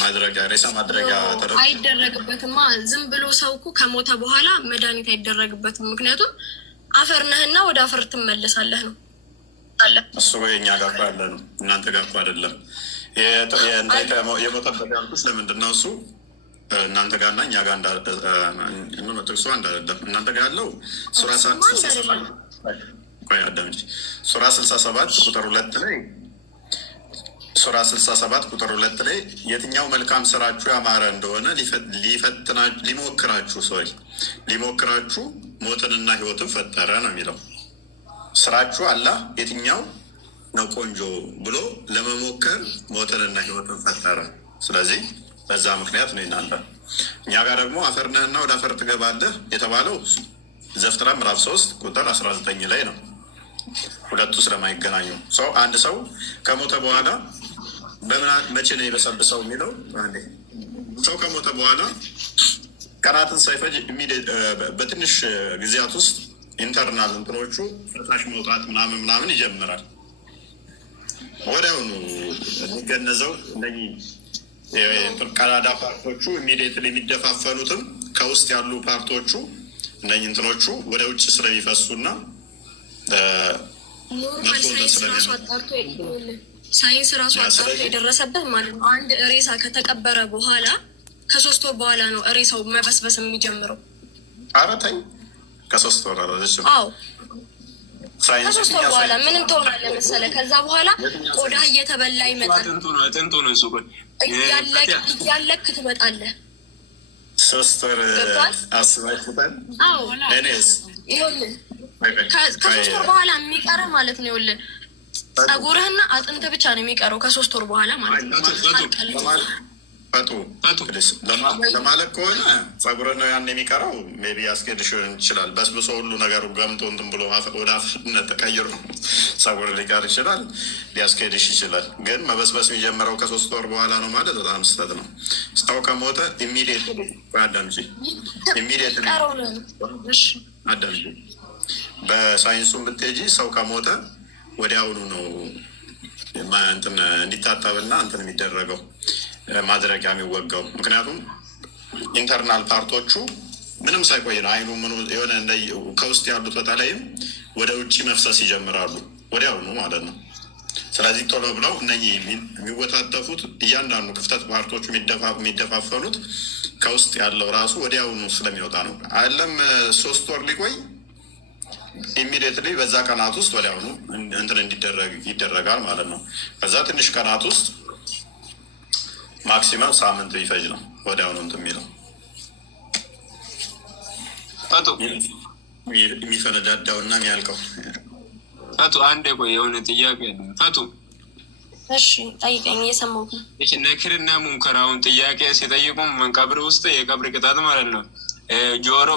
ማድረጊያ ሬሳ ማድረጊያ አይደረግበትማ። ዝም ብሎ ሰው እኮ ከሞተ በኋላ መድኃኒት አይደረግበትም። ምክንያቱም አፈር ነህና ወደ አፈር ትመለሳለህ ነው አለ። እሱ የእኛ ጋር እኮ ያለ ነው፣ እናንተ ጋር እኮ አይደለም። የሞተበት ያልኩት ለምንድን ነው? እሱ እናንተ ጋር እና እኛ ጋር ጥቅሱ አንድ አይደለም። እናንተ ጋር ያለው ሱራ 67 ቁጥር 2 ላይ ሱራ 67 ቁጥር 2 ላይ የትኛው መልካም ስራችሁ ያማረ እንደሆነ ሊሞክራችሁ ሞትንና ህይወትን ፈጠረ ነው የሚለው። ስራችሁ አላህ የትኛው ነው ቆንጆ ብሎ ለመሞከር ሞትንና ህይወትን ፈጠረ። ስለዚህ በዛ ምክንያት ነው እናንተ። እኛ ጋር ደግሞ አፈር ነህና ወደ አፈር ትገባለህ የተባለው ዘፍጥረት ምዕራፍ 3 ቁጥር 19 ላይ ነው። ሁለቱ ስለማይገናኙ አንድ ሰው ከሞተ በኋላ መቼ ነው የበሰብሰው የሚለው ሰው ከሞተ በኋላ ቀናትን ሳይፈጅ በትንሽ ጊዜያት ውስጥ ኢንተርናል እንትኖቹ ፈሳሽ መውጣት ምናምን ይጀምራል። ወዲያውኑ የሚገነዘው ቀዳዳ ፓርቶቹ ኢሚዲየትሊ የሚደፋፈኑትም ከውስጥ ያሉ ፓርቶቹ እነኚህ እንትኖቹ ወደ ውጭ ስለሚፈሱና ሳይንስ ራሱ አጣርቶ የደረሰበት ማለት ነው። አንድ ሬሳ ከተቀበረ በኋላ ከ3 ወር በኋላ ነው ሬሳው መበስበስ የሚጀምረው። ኧረ ተኝ ከ3 ወር አላለች። አዎ ከ3 ወር በኋላ ምንም ትሆናለህ መሰለህ። ከዛ በኋላ ቆዳ እየተበላ ይመጣል። እያለክ ትመጣለህ። 3 ወር አስባችሁታል? አዎ ይኸውልህ ከ3 ወር በኋላ የሚቀርህ ማለት ነው። ይኸውልህ ፀጉርህና አጥንት ብቻ ነው የሚቀረው ከ3 ወር በኋላ ማለት ነው። ለማለት ከሆነ ፀጉር ነው ያን የሚቀረው። ሜይ ቢ ያስኬድሽ ይችላል። በስብሶ ሁሉ ነገሩ ገምቶ እንትን ብሎ ወደ አፍነት ተቀይሮ ፀጉር ሊቀር ይችላል፣ ሊያስኬድሽ ይችላል። ግን መበስበስ የሚጀምረው ከ3 ወር በኋላ ነው ማለት በጣም ስህተት ነው። ሰው ከሞተ ኢሚዲየትሊ በሳይንሱ ብትሄጂ ሰው ከሞተ ወዲያውኑ ነው እንዲታጠብና እንትን የሚደረገው ማድረጊያ የሚወጋው። ምክንያቱም ኢንተርናል ፓርቶቹ ምንም ሳይቆይ ነው አይኑ ምኑ የሆነ ከውስጥ ያሉት በተለይም ወደ ውጭ መፍሰስ ይጀምራሉ ወዲያውኑ ማለት ነው። ስለዚህ ቶሎ ብለው እነኚህ የሚወታተፉት እያንዳንዱ ክፍተት ፓርቶቹ የሚደፋፈኑት ከውስጥ ያለው ራሱ ወዲያውኑ ስለሚወጣ ነው። አይደለም 3 ወር ሊቆይ ኢሚዲየትሊ በዛ ቀናት ውስጥ ወዲያውኑ እንትን ይደረጋል ማለት ነው። ከዛ ትንሽ ቀናት ውስጥ ማክሲመም ሳምንት ቢፈጅ ነው ወዲያውኑ እንትን የሚለው የሚፈነዳዳው እና የሚያልቀው። ፈቱ አንድ ቆይ የሆነ ጥያቄ ፈቱ። እሺ ጠይቀኝ፣ እየሰማሁት ነው። ነክርና ሙንከራውን ጥያቄ ሲጠይቁም ቀብር ውስጥ የቀብር ቅጣት ማለት ነው።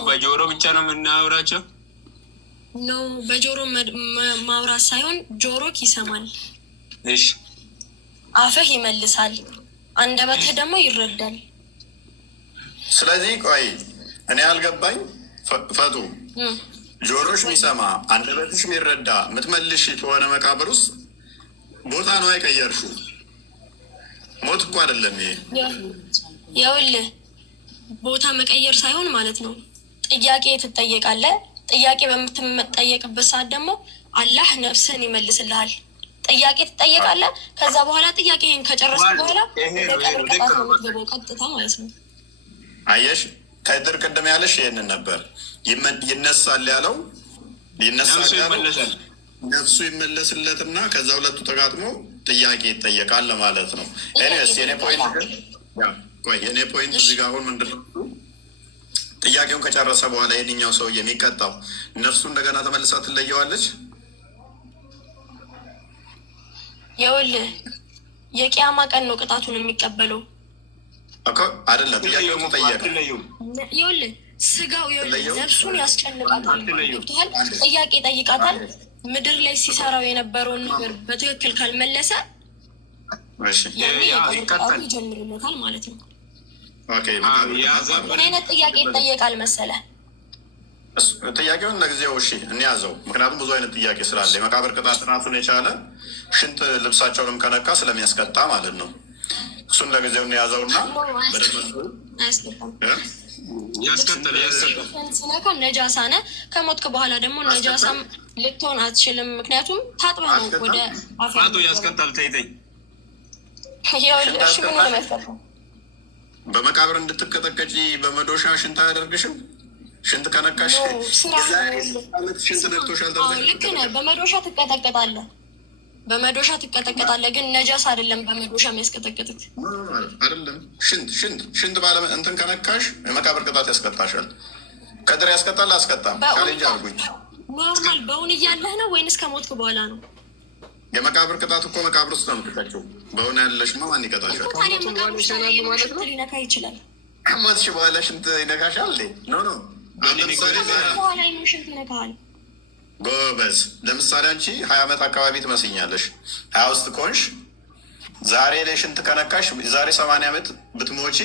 በጆሮ ብቻ ነው የምናወራቸው ነው። በጆሮ ማውራት ሳይሆን ጆሮክ ይሰማል፣ እሺ አፍህ ይመልሳል፣ አንደበትህ ደግሞ ይረዳል። ስለዚህ ቆይ እኔ አልገባኝ ፈቱ። ጆሮሽ የሚሰማ አንደበትሽ የሚረዳ የምትመልሽ ከሆነ መቃብር ውስጥ ቦታ ነው አይቀየርሽው። ሞት እኮ አይደለም ይሄ። ይኸውልህ ቦታ መቀየር ሳይሆን ማለት ነው ጥያቄ ትጠየቃለህ። ጥያቄ በምትጠየቅበት ሰዓት ደግሞ አላህ ነፍስህን ይመልስልሃል። ጥያቄ ትጠየቃለህ። ከዛ በኋላ ጥያቄህን ከጨረስክ በኋላ ቀብር ቅጣት ነው የምትገባው ቀጥታ ማለት ነው። አየሽ ከድር ቅድም ያለሽ ይህንን ነበር። ይነሳል ያለው ነፍሱ ይመለስለትና ከዛ ሁለቱ ተጋጥሞ ጥያቄ ይጠየቃል ለማለት ነው። ኤኒዌይስ የኔ ፖይንት ግን ቆይ እኔ ፖይንት እዚህ ጋር አሁን ምንድን ነው ጥያቄውን ከጨረሰ በኋላ የትኛው ሰው የሚቀጣው ነፍሱ እንደገና ተመልሳ ትለየዋለች? ይኸውልህ የቂያማ ቀን ነው ቅጣቱን የሚቀበለው እኮ አይደለም። ጥያቄው ተጠየቀ። ይኸውልህ ስጋው ነፍሱን ያስጨንቃታል። ጥያቄ ጠይቃታል። ምድር ላይ ሲሰራው የነበረውን ነገር በትክክል ካልመለሰ ያኔ ቅጣቱ ይጀምርለታል ማለት ነው። ምን አይነት ጥያቄ ይጠየቃል መሰለህ? ጥያቄውን ለጊዜው እሺ እንያዘው። ምክንያቱም ብዙ አይነት ጥያቄ ስላለ የመቃብር ቅጣት ራሱን የቻለ ሽንት ልብሳቸውንም ከነካ ስለሚያስቀጣ ማለት ነው። እሱን ለጊዜው እንያዘውና ሲነካ ነጃሳ ነህ። ከሞትክ በኋላ ደግሞ ነጃሳም ልትሆን አትችልም። ምክንያቱም ታጥበህ ነው ወደ አፋቶ ያስቀጣል። ተይተኝ ይኸውልህ ምን ለመስጠት በመቃብር እንድትቀጠቀጪ በመዶሻ ሽንት አያደርግሽም? ሽንት ከነካሽ ሽንት ነክቶሻል። ልክ ነህ። በመዶሻ ትቀጠቀጣለህ፣ በመዶሻ ትቀጠቀጣለህ። ግን ነጃስ አይደለም በመዶሻ የሚያስቀጠቅጥት አይደለም። ሽንት ባለ እንትን ከነካሽ የመቃብር ቅጣት ያስቀጣሻል። ከድር ያስቀጣል። አስቀጣም ቻሌንጅ አድርጉኝ። ኖርማል በእውን እያለህ ነው ወይንስ ከሞትክ በኋላ ነው? የመቃብር ቅጣት እኮ መቃብር ውስጥ ነው የምትቀጭው። በእውን ያለሽ ማን ይቀጣሻል? ሊነካ ይችላል። ከሞትሽ በኋላ ሽንት ይነካሻል? ኖ በኋላ ሽንት ይነካል። ጎበዝ። ለምሳሌ አንቺ 20 ዓመት አካባቢ ትመስኛለሽ። 20 ውስጥ ከሆንሽ ዛሬ ላይ ሽንት ከነካሽ የዛሬ 80 ዓመት ብትሞቺ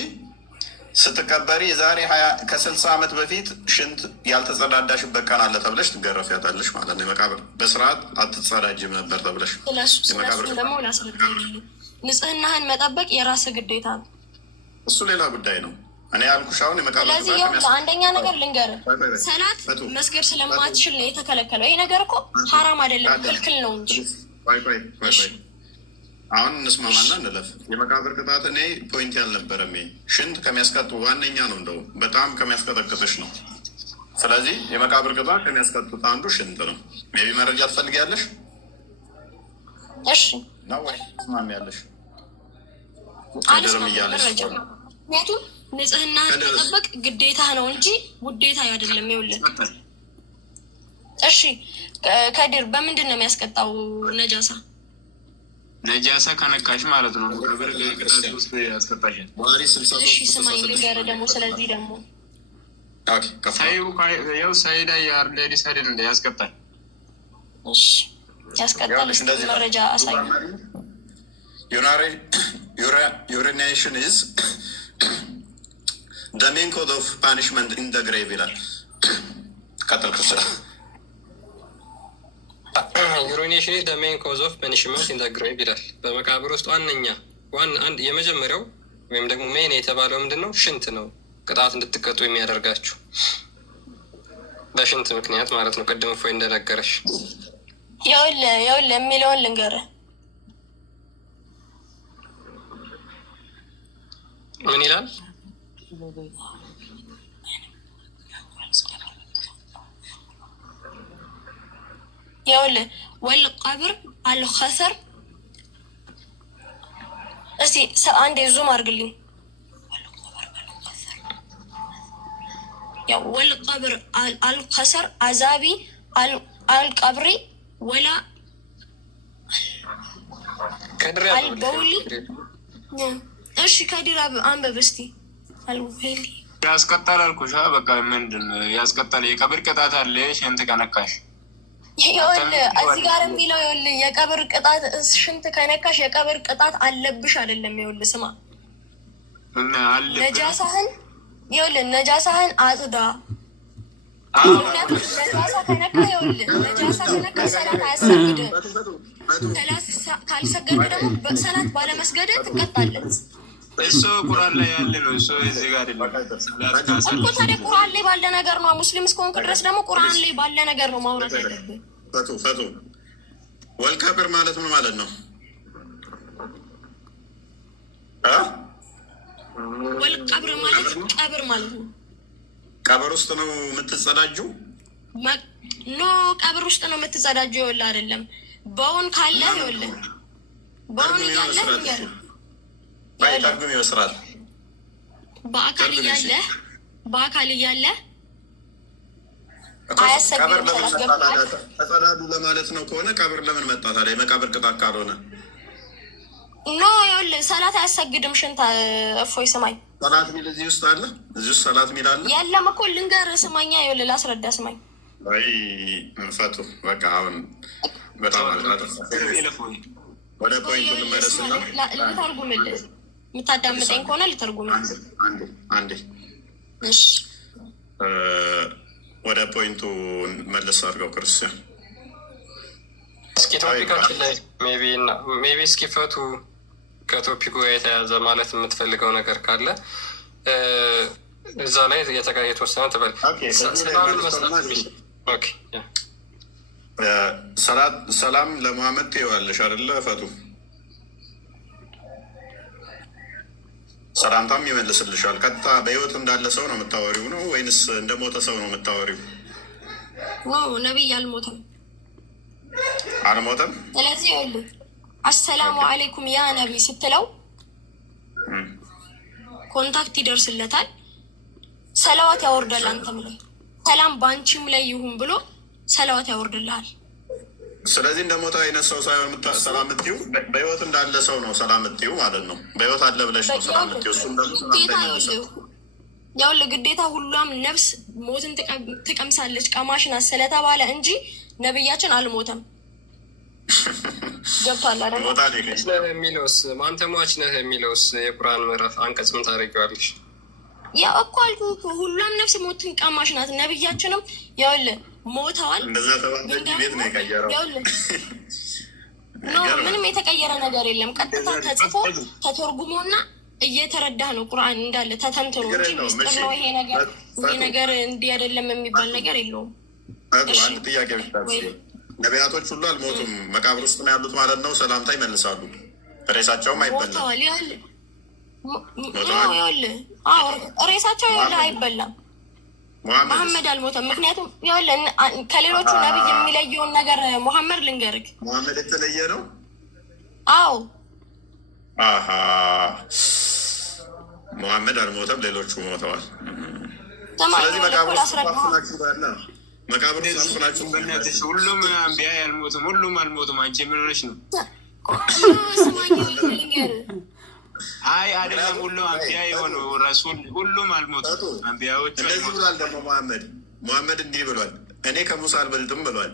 ስትቀበሪ የዛሬ 20 ዓመት በፊት ሽንት ያልተጸዳዳሽበት ቀን አለ ተብለሽ ትገረፊያታለሽ ማለት ነው። የመቃብር በስርዓት አትጸዳጅም ነበር ተብለሽ ደግሞ ንጽህናህን መጠበቅ የራስህ ግዴታ ነው። እሱ ሌላ ጉዳይ ነው። እኔ ያልኩሽ አሁን የመቃብር ስለዚህ አንደኛ ነገር ልንገርህ፣ ሰላት መስገድ ስለማትችል ነው የተከለከለው። ይሄ ነገር እኮ ሀራም አይደለም ክልክል ነው እንጂ። አሁን እንስማማና እንለፍ። የመቃብር ቅጣት እኔ ፖይንት ያልነበረም ሽንት ከሚያስቀጡ ዋነኛ ነው፣ እንደው በጣም ከሚያስቀጠቅጥሽ ነው። ስለዚህ የመቃብር ቅጣት ከሚያስቀጡት አንዱ ሽንት ነው። ሜቢ መረጃ ትፈልጊያለሽ? እሺ ነው ወይ ትስማሚያለሽ? ምክንያቱም ንጽህናህን መጠበቅ ግዴታ ነው እንጂ ውዴታ አይደለም። ይኸውልህ እሺ ከድር በምንድን ነው የሚያስቀጣው? ነጃሳ ከነካሽ ማለት ነው። መቃብር ቅጣት ውስጥ ያስቀጣሻል። እሺ ስማኝ ልንገርህ ደግሞ ስለዚህ ደግሞ ያው ሳይዳ የአርሌዲ ሳይድን እንደ ያስቀጣል። እሺ ያስቀጣል። መረጃ አሳይ። ዩሪኔሽን ኢዝ the main cause of punishment in the grave ይላል። ቀጥል ክስራ ዩሪኔሽን ኢዝ the main cause of punishment in the grave ይላል። በመቃብር ውስጥ አንድ የመጀመሪያው ወይም ደግሞ ሜን የተባለው ምንድን ነው? ሽንት ነው። ቅጣት እንድትቀጡ የሚያደርጋችሁ በሽንት ምክንያት ማለት ነው። ቅድም እፎይ እንደነገረሽ ይኸውልህ የሚለውን ልንገርህ። ምን ይላል? ይኸውልህ ወልቀብር አልኸሰር። እስቲ አንዴ ዙም አድርግልኝ። ወልቀብር አልኸሰር አዛቢ አልቀብሪ ወላ አልበውሊ። እሺ ከዲር አንበብ እስቲ። አልበውሊ ያስቀጣል አልኩሽ። በቃ ምንድን ነው ያስቀጣል? የቀብር ቅጣት አለ ሽንት ከነካሽ። ይኸውልህ እዚህ ጋር የሚለው ይኸውልህ የቀብር ቅጣት ሽንት ከነካሽ የቀብር ቅጣት አለብሽ አይደለም። ይኸውልህ ስማ፣ ነጃሳህን ነጃሳህን አጽዳ። ምክንያቱም ነጃሳ ከነካ ነጃሳ ከነካ ሰላት አያሰግድም። ካልሰገድ ደግሞ ሰላት ባለመስገድ ትቀጣለች። እሱ ቁርአን ላይ ያለ ነው። እሱ እዚህ ጋር እኮ ታዲያ ቁርአን ላይ ባለ ነገር ነው። ሙስሊም እስከሆንክ ድረስ ደግሞ ቁርአን ላይ ባለ ነገር ነው ማውራት ያለብህ። ፈቱ ወልቀብር ማለት ምን ማለት ነው? ወልቀብር ማለት ቀብር ማለት ነው። ቀብር ውስጥ ነው የምትጸዳጁ? ኖ ቀብር ውስጥ ነው የምትጸዳጁ። ይኸውልህ አይደለም በውን ካለ ይኸውልህ በውን እያለ ትርጉም ይመስላል። በአካል እያለ ቀብር ለምን መጣ ታዲያ? ተጸዳዱ ለማለት ነው ከሆነ ቀብር ለምን መጣ ታዲያ? የመቃብር ቅጣት ካልሆነ ኖ ይኸውልህ፣ ሰላት አያሰግድም። ሽንት እፎይ ስማኝ፣ ሰላት ሚል እዚህ ውስጥ አለ። እዚህ ውስጥ ሰላት ሚል አለ። የለም እኮ ልንገርህ፣ ስማኛ፣ ይኸውልህ ላስረዳ፣ ስማኝ። ወይ ፈቱ በቃ አሁን በጣም ወደ ፖይንቱ ልመለስና ልተርጉምልህ። የምታዳምጠኝ ከሆነ ልተርጉምልህ። አንዴ እሺ፣ ወደ ፖይንቱ መልስ አድርገው ክርስቲያን። እስኪ ቶፒካችን ላይ ሜቢ እስኪ ፈቱ ከቶፒኩ ጋር የተያዘ ማለት የምትፈልገው ነገር ካለ እዛ ላይ የተወሰነ ትበል። ሰላም ለመሐመድ ትይዋለሽ አይደለ ፈቱ? ሰላምታም ይመልስልሻል። ቀጥታ በህይወት እንዳለ ሰው ነው የምታወሪው ነው ወይንስ እንደ ሞተ ሰው ነው የምታወሪው? ነቢይ አልሞተም። አልሞተም። ስለዚህ ይኸውልህ አሰላሙ አለይኩም ያ ነቢይ ስትለው ኮንታክት ይደርስለታል፣ ሰላዋት ያወርዳል። አንተም ላይ ሰላም በአንቺም ላይ ይሁን ብሎ ሰላዋት ያወርድልሃል። ስለዚህ እንደ ሞተ አይነት ሰው ሳይሆን ሰላም የምትይው በህይወት እንዳለ ሰው ነው ሰላም የምትይው ማለት ነው። በህይወት አለ ብለሽ ነው ሰላም የምትይው። ይኸውልህ ግዴታ ሁሏም ነፍስ ሞትን ትቀምሳለች ቀማሽ ናት ስለተባለ እንጂ ነብያችን አልሞተም። ገብቷል አይደል? የሚለውስ አንተ ሟች ነህ የሚለውስ የቁርአን ምዕራፍ አንቀጽ ምን ታደርጊዋለሽ? ያው እኮ አልኩህ እኮ ሁሏም ነፍስ ሞትን ቀማሽ ናት። ነብያችንም ይኸውልህ ሞተዋል። ምንም የተቀየረ ነገር የለም። ቀጥታ ተጽፎ ተተርጉሞና እየተረዳህ ነው ቁርአን እንዳለ ተተንትኖ እንጂ ሚስጥር ነው ይሄ ነገር እንዲህ አይደለም የሚባል ነገር የለውም። አንድ ጥያቄ ብቻ፣ ነቢያቶች ሁሉ አልሞቱም፣ መቃብር ውስጥ ነው ያሉት ማለት ነው። ሰላምታ ይመልሳሉ፣ ሬሳቸውም አይበላም። ሬሳቸው ይኸውልህ አይበላም። መሐመድ አልሞተም። ምክንያቱም ይኸውልህ ከሌሎቹ ነቢይ የሚለየውን ነገር ሙሐመድ ልንገርህ። ሙሐመድ የተለየ ነው። አዎ ሙሐመድ አልሞተም፣ ሌሎቹ ሞተዋል። ስለዚህ መቃብር ሁሉም አንቢያ አልሞቱም፣ ሁሉም አልሞቱም። አንቺ ምን ሆነሽ ነው? አይ አይደለም፣ ሁሉም አንቢያ የሆኑ ረሱል ሁሉም አልሞቱም። አንቢያዎች እንደዚህ ብሏል። ደግሞ ሙሐመድ እንዲህ ብሏል፣ እኔ ከሙሳ አልበልጥም ብሏል።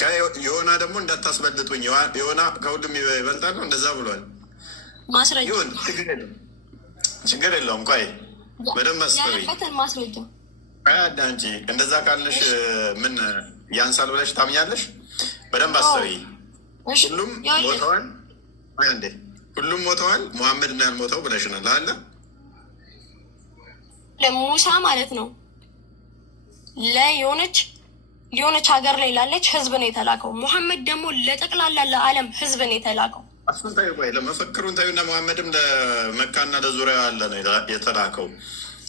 ከዮና ደግሞ እንዳታስበልጡኝ፣ ዮና ከሁሉም ይበልጣል ነው እንደዛ ብሏል። ማስረጃ ይሁን ችግር የለውም። ቆይ በደንብ አስበይ። ማስረጃ አንቺ እንደዛ ካለሽ ምን ያንሳል ብለሽ ታምኛለሽ? በደንብ አስበይ። ሁሉም ሞተዋል። አንዴ ሁሉም ሞተዋል፣ ሙሐመድ ነው ያልሞተው ብለሽናል አለ። ለሙሳ ማለት ነው የሆነች ሀገር ላይ ላለች ህዝብ ነው የተላከው። ሙሐመድ ደግሞ ለጠቅላላ ለዓለም ህዝብ ነው የተላከው። እሱን ታዩ፣ ቆይ ለመፈክሩን ታዩ እና ሙሐመድም ለመካና ለዙሪያ ያለ ነው የተላከው።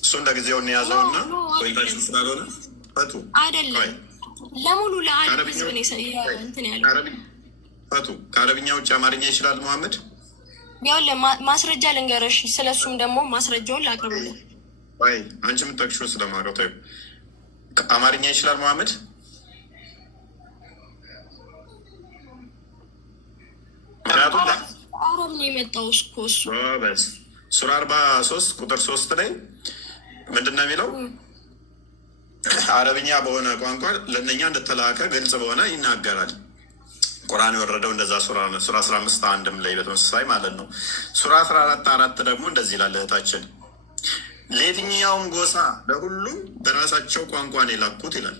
እሱን ለጊዜውን የያዘውና ወይታችን ስላልሆነ ፈቱ አይደለም፣ ለሙሉ ለዓለም ህዝብ ነው እንትን ያለው። ፈቱ ከአረብኛ ውጭ አማርኛ ይችላል ሙሐመድ? ያው ማስረጃ ልንገረሽ፣ ስለሱም ደግሞ ማስረጃውን ላቅርብልህ። ወይ አንቺ የምትጠቅሺው ስለማውቀው ታዩ። አማርኛ ይችላል ሙሐመድ? አረብ ነው የመጣው እኮ እሱ። ሱራ 43 ቁጥር 3 ላይ ምንድን ነው የሚለው? አረብኛ በሆነ ቋንቋ ለእነኛ እንደተላከ ግልጽ በሆነ ይናገራል። ቁርአን የወረደው እንደዛ ሱራ 15 አንድም ላይ በተመሳሳይ ማለት ነው። ሱራ 14 ደግሞ እንደዚህ ይላል እህታችን፣ ለየትኛውም ጎሳ ለሁሉም በራሳቸው ቋንቋ ነው የላኩት ይላል።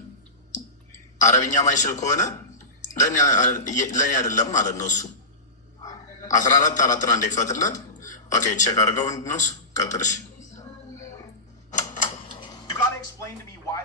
አረብኛ ማይችል ከሆነ ለእኔ አይደለም ማለት ነው። እሱ 14 አንድ ይክፈትላት። ኦኬ ቼክ አድርገው። ምንድን ነው እሱ? ቀጥልሽ። You gotta explain to me why